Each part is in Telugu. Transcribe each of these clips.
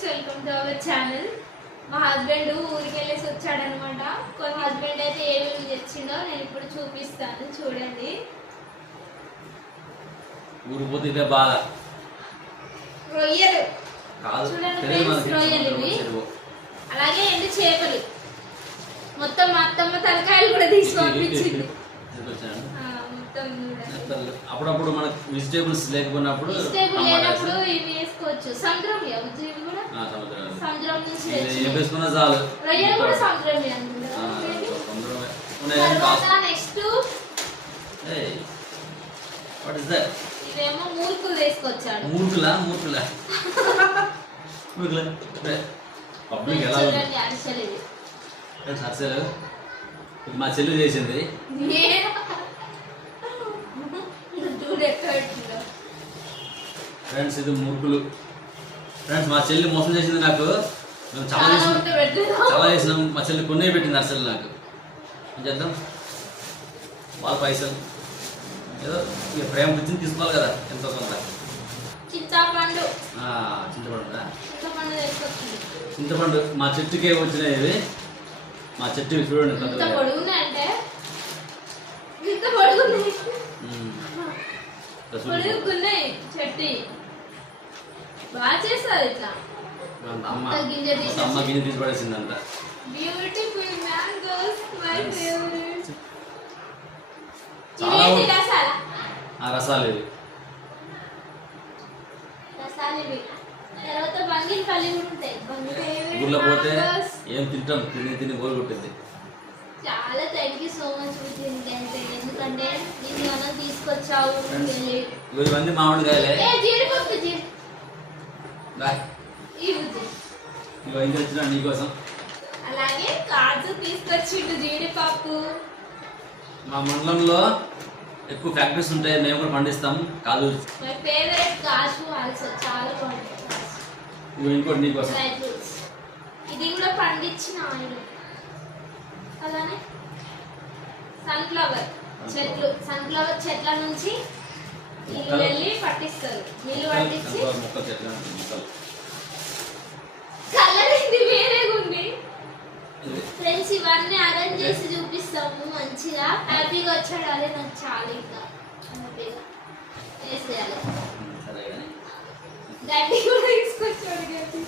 Friends welcome to our channel మా హస్బెండ్ ఊరికి వెళ్ళేసి వచ్చాడనమాట. కొన్ని హస్బెండ్ అయితే ఏమేమి తెచ్చిండో నేను ఇప్పుడు చూపిస్తాను చూడండి. ఇదే బాధ రొయ్యలు. చూడండి ఇవి. అలాగే ఎండు చేపలు? మొత్తం మా అత్తమ్మ తలకాయలు కూడా తీసి పంపించింది తీసుకొచ్చాను. ఆ, మొత్తం చూడండి అప్పుడప్పుడు మనకు వెజిటేబుల్స్ లేకపోయినప్పుడు లేనప్పుడు ఇవి వేసుకోవచ్చు. సముద్రం కూడా. సముద్రం నుంచి ఏం వేసుకున్నా చాలు. రొయ్యలు కూడా అనుకుంటా. నెక్స్ట్? ఇవేమో మూర్ఖులా మూర్ఖులా మూర్ఖులా పబ్లిక్ ఎలా అరిసెలు ఇది మా చెల్లి చేసింది నేను చూడు ఎక్కడ పెట్టిందో. ఫ్రెండ్స్ ఇది మురుకులు ఫ్రెండ్స్ మా చెల్లి మోసం చేసింది నాకు. మేము చాలా చేసినాం. చాలా చేసినాం. మా చెల్లి కొన్నే పెట్టింది అసలు నాకు. ఏం చేద్దాం? వాళ్ళ పైసలు. ఏదో ఇక ప్రేమ గురించి తీసుకోవాలి కదా ఎంతో కొంత. చింతాపండు. చింతపండు చింతపండు. మా చెట్టుకే వచ్చినాయి ఇవి. మా చెట్టు చూడండి. పొడుగున్నాయి. చెట్టు. బాగా చేస్తారు ఇట్లా. గింజ. అమ్మ గింజ తీసి పడేసిందంట. బ్యూటిఫుల్ మ్యాంగోస్ మై ఫేవరెట్ చాలా ఇవేంటి ఉంది. రసాల? ఆ రసాలు ఇవి. రసాలు ఇవి. తర్వాత బంగినపల్లి కూడా ఉంటాయి. బంగినపల్లి ఊర్లో పోతే. ఏం తింటాం? తిని తిని కొట్టింది. చాలా థ్యాంక్ యూ సో మచ్ అంటే ఎందుకంటే నేను ఏమైనా తీసుకొచ్చావు ఇవన్నీ మామిడికాయలే. బాయ్ ఇంకా వచ్చిన నీకోసం అలాగే కాజు తీసుకొచ్చిండు జీడిపప్పు మా మండలంలో ఎక్కువ ఫ్యాక్టరీస్ ఉంటాయి మేము కూడా పండిస్తాం కాదు మై ఫేవరెట్ కాజు ఆల్సో చాలా బాగుంటుంది. కాజు. ఇవి ఇంకోటి నీకోసం డ్రై ఫ్రూట్స్ ఇది కూడా పండించిన ఆయిల్. అలానే సన్ఫ్లవర్ చెట్లు సన్ఫ్లవర్ చెట్ల నుంచి. వెళ్ళి పట్టిస్తారు. నీళ్ళు పట్టించి మొక్కలు చెట్లు మొక్కలు. కలర్ ఇది వేరేగా ఉంది. ఇది. ఫ్రెండ్స్ ఇవన్నీ అరేంజ్ చేసి చూపిస్తాము. మంచిగా. హ్యాపీగా వచ్చాడు. అదే నాకు చాలా ఇంకా. హ్యాపీగా. వేసేయాలి. గడ్డి కూడా తీసుకొచ్చాడు గడ్డి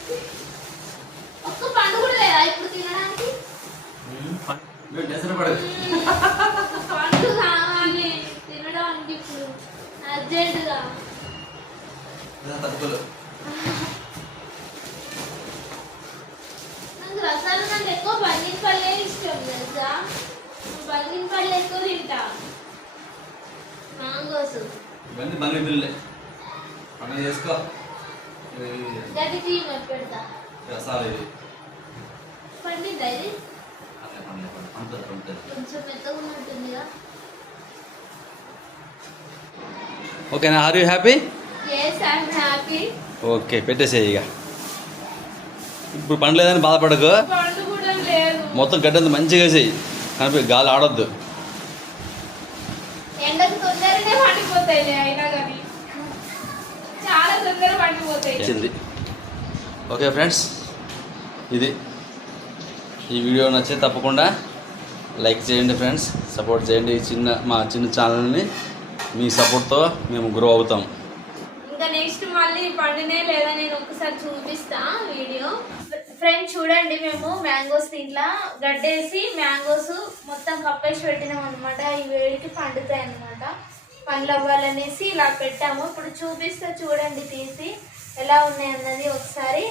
ఒక్క పండు కూడా లేదా ఇప్పుడు తినడానికి? పండు కావాలి. తినడానికి ఇప్పుడు. అర్జెంటుగా. నాకు రసాలు కంటే ఎక్కువ బంగిన పళ్ళే ఇష్టం తెలుసా? పళ్ళు ఎక్కువ తింటా. మ్యాంగోస్. ఇవన్నీ బంగి బిల్లులే పండుగ చేసుకో. ఇవి గడ్డి క్రీమ్ పెడతా. రసాలు ఇవి. పండిందా ఇది? అట్లా పండుగ పండుగ పండుగ కొంచెం మెత్తగా ఉన్నట్టుందిగా ఓకేనా? ఆర్ యూ హ్యాపీ ఓకే పెట్టేసేయి ఇక. ఇప్పుడు పండలేదని బాధపడకు. పండు కూడా లేదు. మొత్తం గడ్డంతా మంచిగా వేసేయి కనిపి గాలి ఆడొద్దు. Okay friends. ఇది. ఈ వీడియో నచ్చితే తప్పకుండా లైక్ చేయండి ఫ్రెండ్స్. సపోర్ట్ చేయండి ఈ చిన్న మా చిన్న ఛానల్ని. మీ సపోర్ట్తో మేము గ్రో అవుతాం. ఇంకా నెక్స్ట్ మళ్ళీ పండినే లేదా నేను ఒకసారి చూపిస్తా వీడియో. ఫ్రెండ్ చూడండి మేము మ్యాంగోస్ దీంట్లో గడ్డేసి మ్యాంగోస్ మొత్తం కప్పేసి పెట్టినాం అనమాట ఈ వేడికి పండుతాయి అనమాట పండ్లు అవ్వాలనేసి ఇలా పెట్టాము. ఇప్పుడు చూపిస్తే చూడండి తీసి ఎలా ఉన్నాయి అన్నది ఒకసారి.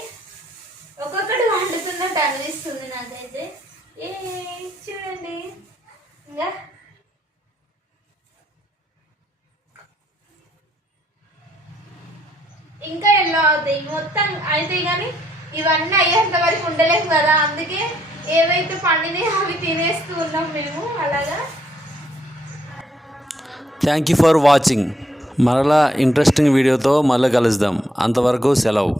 ఒక్కొక్కటి వండుతున్నట్టు అనిపిస్తుంది నాకైతే. ఏ చూడండి. ఇంకా ఇంకా ఎల్లో అవుతాయి. మొత్తం అయితే కానీ ఇవన్నీ అయ్యేంత వరకు ఉండలేము కదా. అందుకే ఏవైతే పండినాయో అవి తినేస్తూ ఉన్నాం మేము. అలాగా? థ్యాంక్ యూ ఫర్ వాచింగ్ మరలా ఇంట్రెస్టింగ్ వీడియోతో మళ్ళీ కలుద్దాం. అంతవరకు సెలవు.